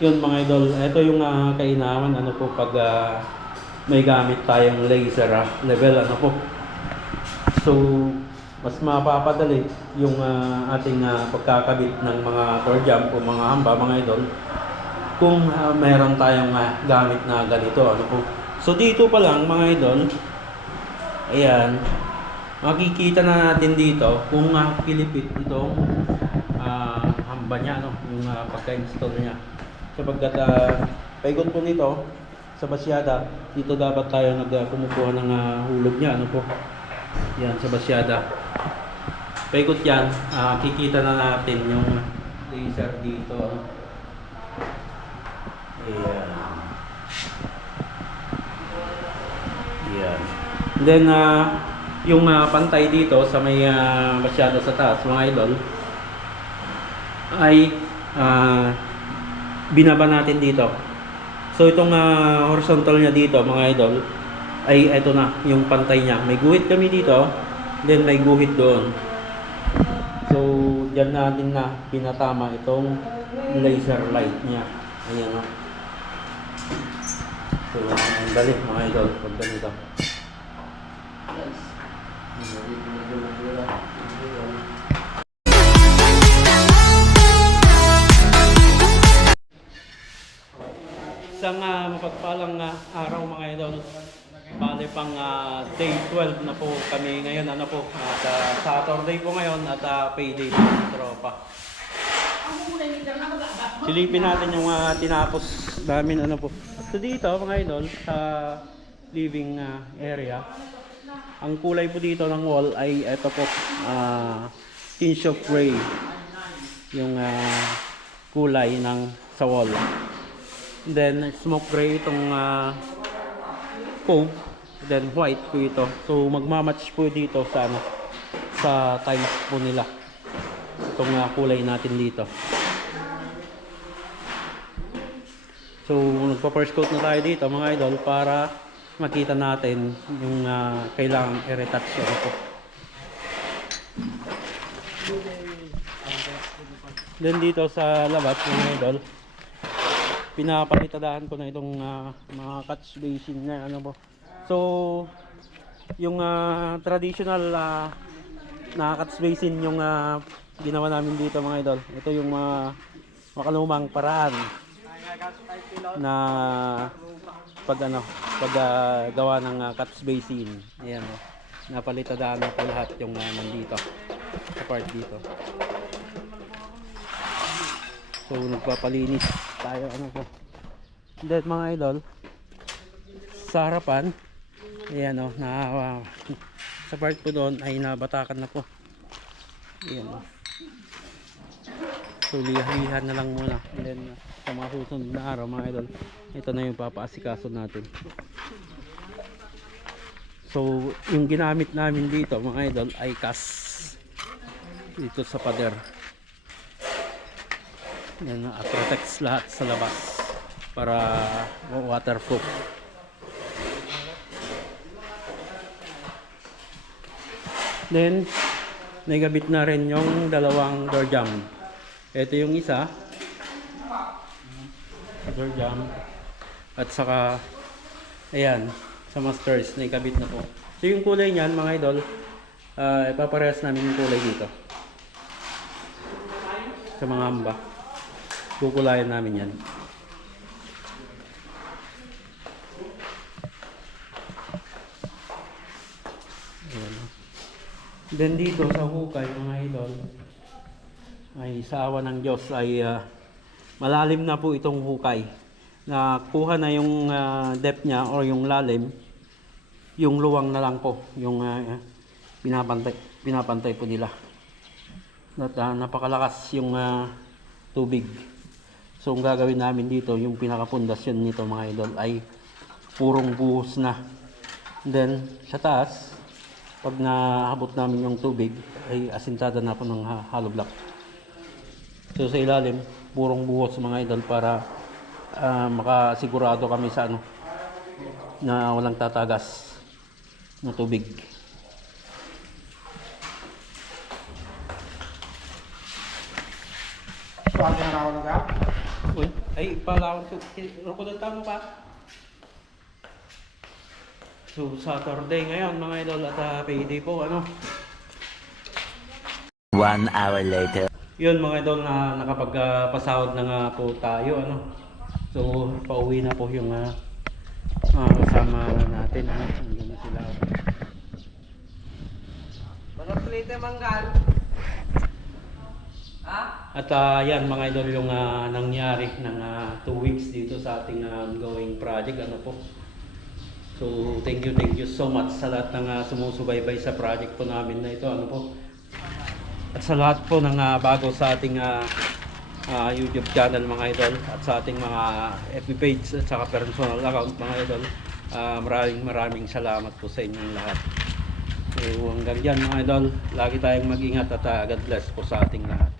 Yun mga idol, ito yung uh, kainaman ano po pag ah, may gamit tayong laser ah, level ano po. So, mas mapapadali yung ah, ating ah, pagkakabit ng mga door jump o mga hamba mga idol kung ah, meron tayong ah, gamit na ganito ano po. So dito pa lang mga idol, ayan, makikita na natin dito kung uh, pilipit itong ah, hamba niya, no? yung ah, pagka-install niya. Sapagkat uh, paigot po nito sa basyada, dito dapat tayo nag uh, kumukuha ng ah, hulog niya. Ano po? Yan, sa basyada. Paikot yan, ah, kikita na natin yung laser dito. ano. Ayan. Yan. Then, ah, yung ah, pantay dito sa may ah, masyado sa taas, mga idol, ay ah, binaba natin dito. So, itong ah, horizontal niya dito, mga idol, ay eto na, yung pantay niya. May guhit kami dito, then may guhit doon. So, dyan natin na pinatama itong laser light niya. Ayan o. So, ang dali mga idol, pag ganito. Isang ah, mapagpalang ah, araw mga idol. Bale pang ah, day 12 na po kami ngayon. Ano po, at ah, Saturday po ngayon at ah, payday po ng tropa. Silipin natin yung mga tinapos namin ano po. So dito mga idol sa living ah, area. Ang kulay po dito ng wall ay ito po ah tinge of gray. Yung ah, kulay ng sa wall. Then smoke gray itong uh, cove. Then white po ito. So magmamatch po dito sa ano sa tiles po nila. Itong uh, kulay natin dito. So nagpa-first coat na tayo dito mga idol para makita natin yung uh, kailangang i-retouch ano po. Then dito sa labas mga idol, pinapalitadahan ko na itong ah, mga catch basin na ano po. So, yung ah, traditional ah, na catch basin yung ah, ginawa namin dito mga idol. Ito yung mga makalumang paraan na pag ano, pag ah, gawa ng ah, catch basin. Ayan oh. Napalitadahan na po lahat yung ah, nandito. Sa part dito. So nagpapalinis tayo ano po. Then mga idol, sa harapan, ayan o, na, ah, sa part po doon ay nabatakan na po. Ayan o. So lihan na lang muna. And then uh, sa mga susunod na araw mga idol, ito na yung papaasikaso natin. So yung ginamit namin dito mga idol ay kas dito sa pader. Yan, uh, protects lahat sa labas para waterproof. Then, nagabit na rin yung dalawang door jamb. Ito yung isa. Door jamb. At saka, ayan, sa masters, nagabit na po. So yung kulay niyan, mga idol, uh, ipaparehas namin yung kulay dito. Sa mga hamba kukulayan namin yan. Ayan. then dito sa hukay mga idol ay sa awa ng Diyos ay ah, malalim na po itong hukay. Na kuha na yung ah, depth niya or yung lalim yung luwang na lang po yung ah, pinapantay pinapantay po nila. At ah, napakalakas yung ah, tubig So ang gagawin namin dito, yung pinakapundasyon nito mga idol ay purong buhos na. Then sa taas, pag naabot namin yung tubig, ay asintada na po ng hollow block. So sa ilalim, purong buhos mga idol para ah, makasigurado kami sa ano na walang tatagas na tubig. Ako lugar. Uy, ay, pala ako. Rukudan tamo ka. So, Saturday ngayon, mga idol, at uh, payday po, ano. One hour later. Yun, mga idol, na nakapagpasahod na nga po tayo, ano. So, pauwi na po yung uh, uh, kasama natin, ano. Andun na sila. Mga plate manggal. At ah, yan mga idol yung ah, nangyari ng 2 weeks dito sa ating ah, ongoing project ano po. So thank you thank you so much sa lahat ng ah, sumusubaybay sa project po namin na ito ano po. At sa lahat po ng ah, bago sa ating ah, ah, YouTube channel mga idol at sa ating mga FB page at saka personal account mga idol. Ah, maraming maraming salamat po sa inyong lahat. So hanggang dyan mga idol, lagi tayong mag-ingat at ah, God bless po sa ating lahat.